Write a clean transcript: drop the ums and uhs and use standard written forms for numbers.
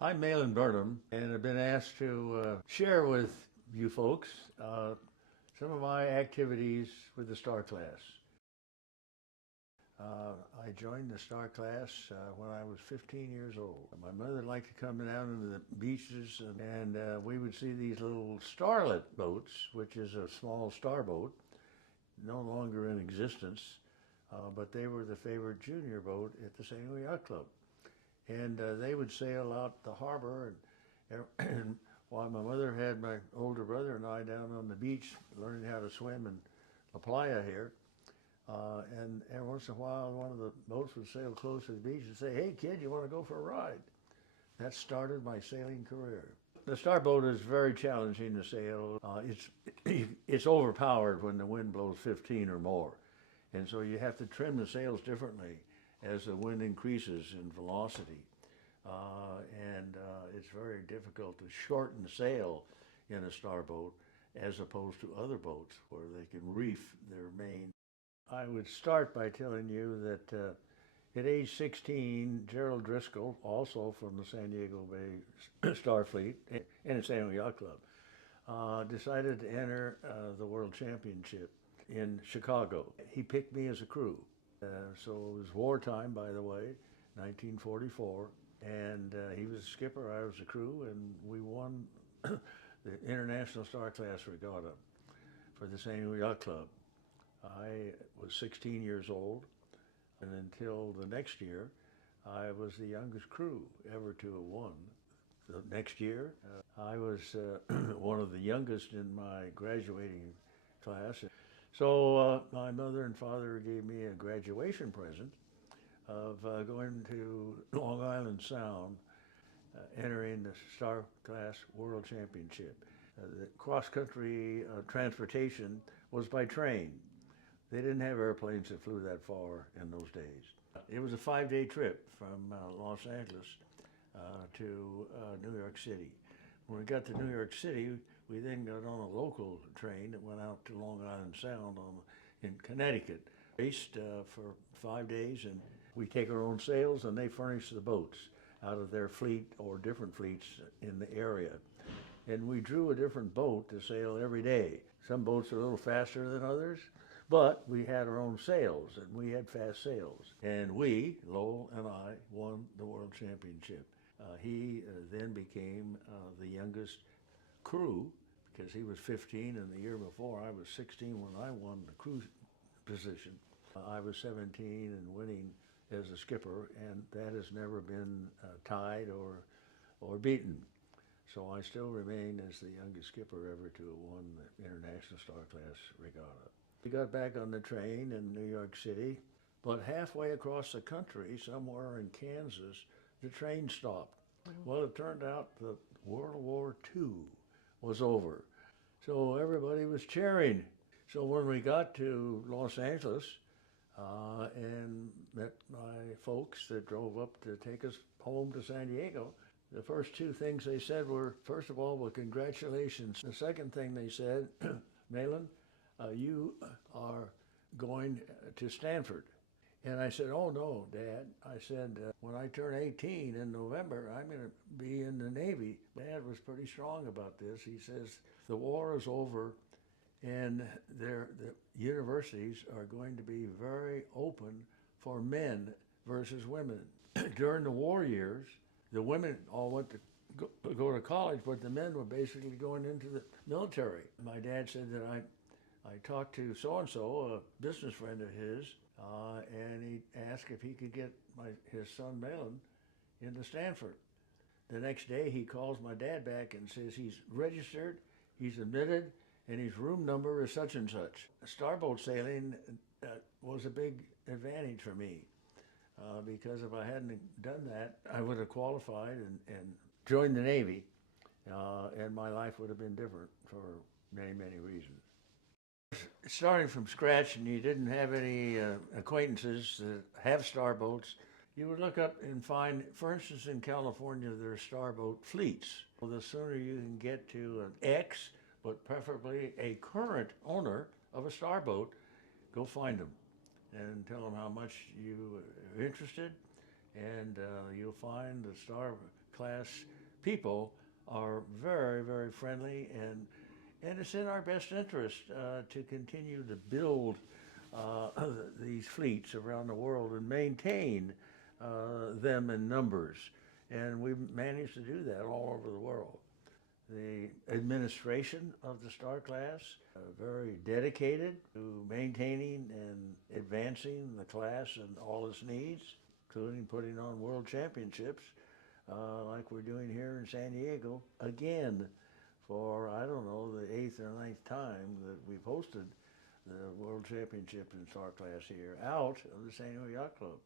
I'm Malin Burnham, and I've been asked to share with you folks some of my activities with the Star Class. I joined the Star Class when I was 15 years old. My mother liked to come down into the beaches, and we would see these little starlet boats, which is a small starboat, no longer in existence, but they were the favorite junior boat at the St. Louis Yacht Club. And they would sail out the harbor, and while my mother had my older brother and I down on the beach learning how to swim in La Playa here, and every once in a while one of the boats would sail close to the beach and say, "Hey kid, you want to go for a ride?" That started my sailing career. The starboat is very challenging to sail. It's overpowered when the wind blows 15 or more, and so you have to trim the sails differently as the wind increases in velocity. It's very difficult to shorten sail in a starboat as opposed to other boats where they can reef their main. I would start by telling you that at age 16, Gerald Driscoll, also from the San Diego Bay Starfleet and the San Diego Yacht Club, decided to enter the World Championship in Chicago. He picked me as a crew. So it was wartime, by the way, 1944, and he was a skipper, I was a crew, and we won the International Star Class Regatta for the San Diego Yacht Club. I was 16 years old, and until the next year, I was the youngest crew ever to have won. The next year, I was one of the youngest in my graduating class. So my mother and father gave me a graduation present of going to Long Island Sound, entering the Star Class World Championship. The cross-country transportation was by train. They didn't have airplanes that flew that far in those days. It was a 5-day trip from Los Angeles to New York City. When we got to New York City, we then got on a local train that went out to Long Island Sound in Connecticut. Raced for 5 days, and we take our own sails, and they furnish the boats out of their fleet or different fleets in the area. And we drew a different boat to sail every day. Some boats are a little faster than others, but we had our own sails, and we had fast sails. And we, Lowell and I, won the World Championship. He then became the youngest crew because he was 15, and the year before I was 16 when I won the crew position. I was 17 and winning as a skipper, and that has never been tied or beaten. So I still remain as the youngest skipper ever to have won the International Star Class Regatta. We got back on the train in New York City, but halfway across the country, somewhere in Kansas, the train stopped. Well, it turned out that World War II was over. So everybody was cheering. So when we got to Los Angeles and met my folks that drove up to take us home to San Diego, the first two things they said were, first of all, well, congratulations. The second thing they said, Malin, you are going to Stanford. And I said, "Oh no, Dad." I said, "When I turn 18 in November, I'm going to be in the Navy." Dad was pretty strong about this. He says, "The war is over, and the universities are going to be very open for men versus women." During the war years, the women all went to go to college, but the men were basically going into the military. My dad said that I talked to so-and-so, a business friend of his, and he asked if he could get his son Malin into Stanford. The next day he calls my dad back and says he's registered, he's admitted, and his room number is such and such. Starboat sailing was a big advantage for me because if I hadn't done that, I would have qualified and joined the Navy, and my life would have been different for many, many reasons. Starting from scratch and you didn't have any acquaintances that have starboats, you would look up and find, for instance, in California, there are starboat fleets. Well, the sooner you can get to an ex, but preferably a current owner of a starboat, go find them and tell them how much you are interested, and you'll find the Star class people are very, very friendly, and it's in our best interest to continue to build these fleets around the world and maintain them in numbers. And we've managed to do that all over the world. The administration of the Star class very dedicated to maintaining and advancing the class and all its needs, including putting on world championships like we're doing here in San Diego again for, I don't know, the 8th or ninth time that we've hosted the World Championship in Star Class here out of the San Diego Yacht Club.